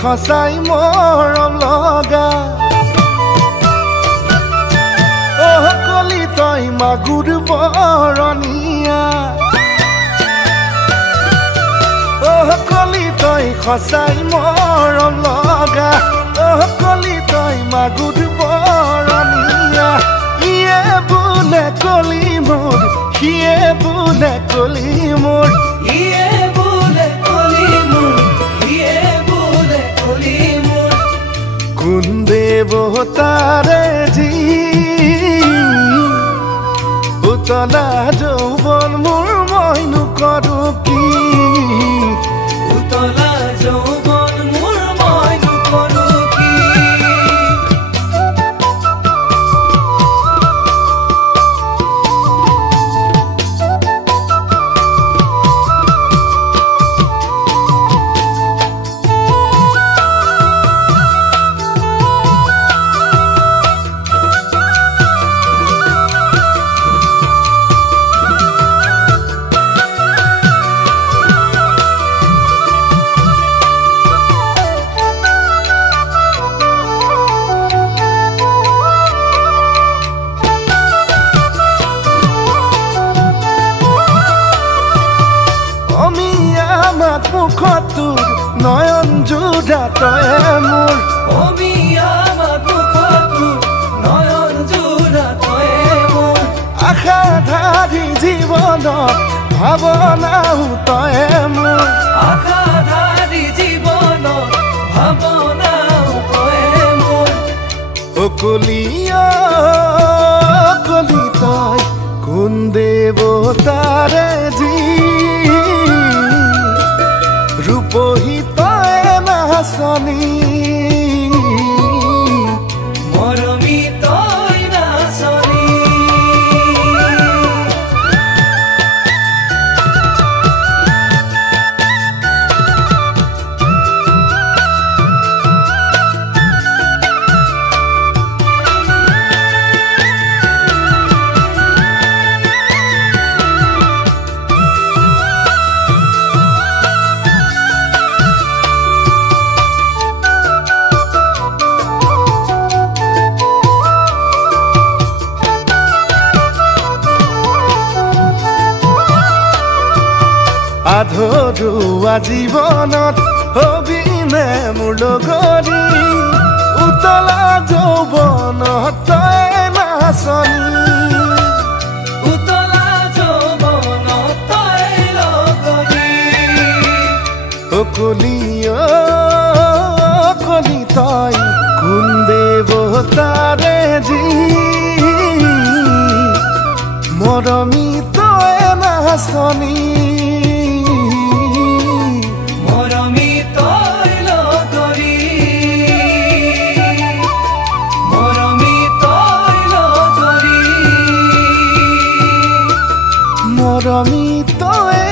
সঁচাই মৰম লগা কলি তই মাগুৰ বৰণীয়া কলি তই সঁচাই মৰম লগা কলি তই মাগুৰ বৰণীয়া ইয়ে বোলে কলি মোৰ সিয়ে বোলে কলি মোৰ ইয়ে বোলে কলি মোৰ ইয়ে বোলে কলি মোৰ কোন দেৱতাৰে জি উতলা যৌৱন মোৰ মইনো কৰো কি উতলা যৌৱন মোৰ মইনো কৰো কি মুখটোৰ নয়ন জোৰা তয়ে মোৰ মুখটোৰ নয়ন জোৰা তয়ে মোৰ আশাধাৰী জীৱনত ভাৱনাও তয়ে মোৰ আশাধাৰী জীৱনত ভাৱনাও তয়ে মোৰ কলিয়া কলি তই কোন দেৱতাৰে জি ৰূপহী তই নাচনী মৰমী তই নাচনী আধৰুৱা জীৱনত হবিনে মোৰ লগৰী উতলা যৌৱনত তই নাচনী উতলা যৌৱনত তই লগৰী কলিয়া কলি তই কোন দেৱতাৰে জি মৰমী তই নাচনী মৰমী তই লগৰী মৰমী তই লগৰী মৰমী তই